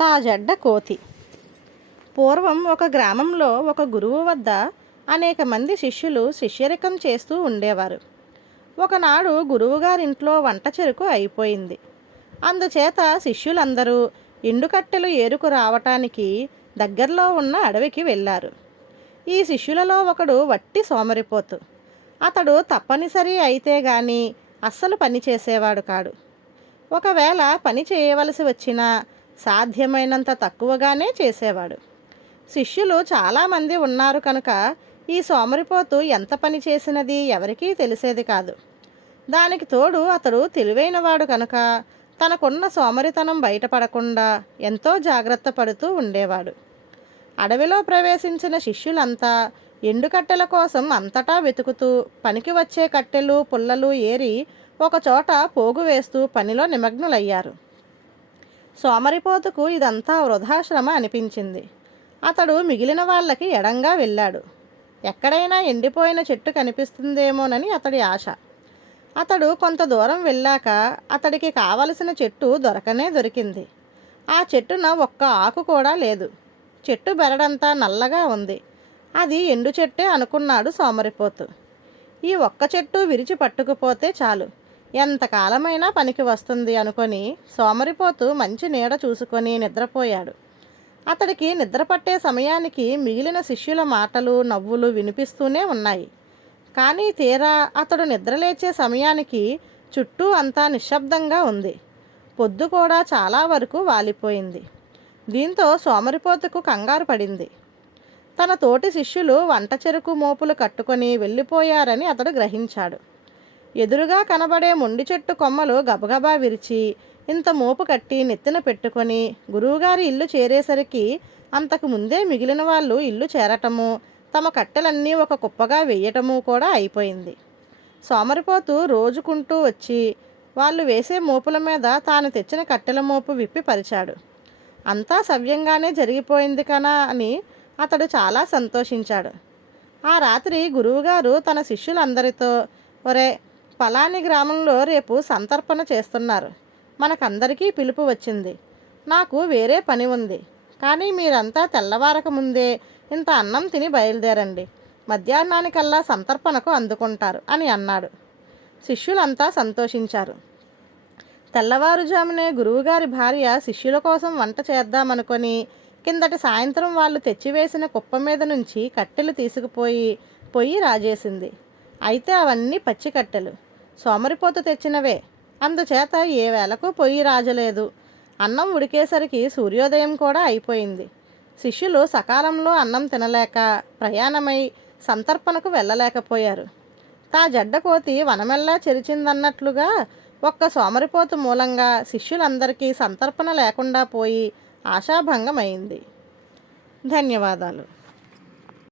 తాజడ్డ కోతి. పూర్వం ఒక గ్రామంలో ఒక గురువు వద్ద అనేక మంది శిష్యులు శిష్యరికం చేస్తూ ఉండేవారు. ఒకనాడు గురువుగారింట్లో వంట చెరుకు అయిపోయింది. అందుచేత శిష్యులందరూ ఎండుకట్టెలు ఏరుకు రావటానికి దగ్గరలో ఉన్న అడవికి వెళ్ళారు. ఈ శిష్యులలో ఒకడు వట్టి సోమరిపోతు. అతడు తప్పనిసరి అయితే గాని అస్సలు పని చేసేవాడు కాడు. ఒకవేళ పని చేయవలసి వచ్చినా సాధ్యమైనంత తక్కువగానే చేసేవాడు. శిష్యులు చాలామంది ఉన్నారు కనుక ఈ సోమరిపోతు ఎంత పని చేసినది ఎవరికీ తెలిసేది కాదు. దానికి తోడు అతడు తెలివైనవాడు కనుక తనకున్న సోమరితనం బయటపడకుండా ఎంతో జాగ్రత్త పడుతూ ఉండేవాడు. అడవిలో ప్రవేశించిన శిష్యులంతా ఎండుకట్టెల కోసం అంతటా వెతుకుతూ పనికి వచ్చే కట్టెలు పుల్లలు ఏరి ఒకచోట పోగు వేస్తూ పనిలో నిమగ్నులయ్యారు. సోమరిపోతుకు ఇదంతా వృధాశ్రమ అనిపించింది. అతడు మిగిలిన వాళ్ళకి ఎడంగా వెళ్ళాడు. ఎక్కడైనా ఎండిపోయిన చెట్టు కనిపిస్తుందేమోనని అతడి ఆశ. అతడు కొంత దూరం వెళ్ళాక అతడికి కావలసిన చెట్టు దొరకనే దొరికింది. ఆ చెట్టున ఒక్క ఆకు కూడా లేదు. చెట్టు బెరడంతా నల్లగా ఉంది. అది ఎండు చెట్టే అనుకున్నాడు సోమరిపోతు. ఈ ఒక్క చెట్టు విరిచి పట్టుకుపోతే చాలు. ఎంతకాలమైనా పనికి వస్తుంది అనుకొని సోమరిపోతు మంచి నీడ చూసుకొని నిద్రపోయాడు. అతడికి నిద్ర పట్టే సమయానికి మిగిలిన శిష్యుల మాటలు నవ్వులు వినిపిస్తూనే ఉన్నాయి. కానీ తీరా అతడు నిద్రలేచే సమయానికి చుట్టూ అంతా నిశ్శబ్దంగా ఉంది. పొద్దు కూడా చాలా వరకు వాలిపోయింది. దీంతో సోమరిపోతుకు కంగారు పడింది. తన తోటి శిష్యులు వంట చెరుకు మోపులు కట్టుకొని వెళ్ళిపోయారని అతడు గ్రహించాడు. ఎదురుగా కనబడే మొండి చెట్టు కొమ్మలు గబగబా విరిచి ఇంత మోపు కట్టి నెత్తిన పెట్టుకొని గురువుగారి ఇల్లు చేరేసరికి అంతకు ముందే మిగిలిన వాళ్ళు ఇల్లు చేరటము తమ కట్టెలన్నీ ఒక కుప్పగా వేయటము కూడా అయిపోయింది. సోమరిపోతు రోజుకుంటూ వచ్చి వాళ్ళు వేసే మోపుల మీద తాను తెచ్చిన కట్టెల మోపు విప్పి పరిచాడు. అంతా సవ్యంగానే జరిగిపోయింది కనా అని అతడు చాలా సంతోషించాడు. ఆ రాత్రి గురువుగారు తన శిష్యులందరితో ఒరే పలాని గ్రామంలో రేపు సంతర్పణ చేస్తున్నారు. మనకందరికీ పిలుపు వచ్చింది. నాకు వేరే పని ఉంది. కానీ మీరంతా తెల్లవారక ముందే ఇంత అన్నం తిని బయలుదేరండి. మధ్యాహ్నానికల్లా సంతర్పణకు అందుకుంటారు అని అన్నాడు. శిష్యులంతా సంతోషించారు. తెల్లవారుజామునే గురువుగారి భార్య శిష్యుల కోసం వంట చేద్దామనుకొని కిందటి సాయంత్రం వాళ్ళు తెచ్చివేసిన కుప్ప మీద నుంచి కట్టెలు తీసుకుపోయి పొయ్యి రాజేసింది. అయితే అవన్నీ పచ్చి కట్టెలు సోమరిపోత తెచ్చినవే. అందుచేత ఏ వేళకు పొయ్యి రాజలేదు. అన్నం ఉడికేసరికి సూర్యోదయం కూడా అయిపోయింది. శిష్యులు సకాలంలో అన్నం తినలేక ప్రయాణమై సంతర్పణకు వెళ్ళలేకపోయారు. తా జడ్డకోతి వనమెల్లా చెరిచిందన్నట్లుగా ఒక్క సోమరిపోతు మూలంగా శిష్యులందరికీ సంతర్పణ లేకుండా పోయి ఆశాభంగమైంది. ధన్యవాదాలు.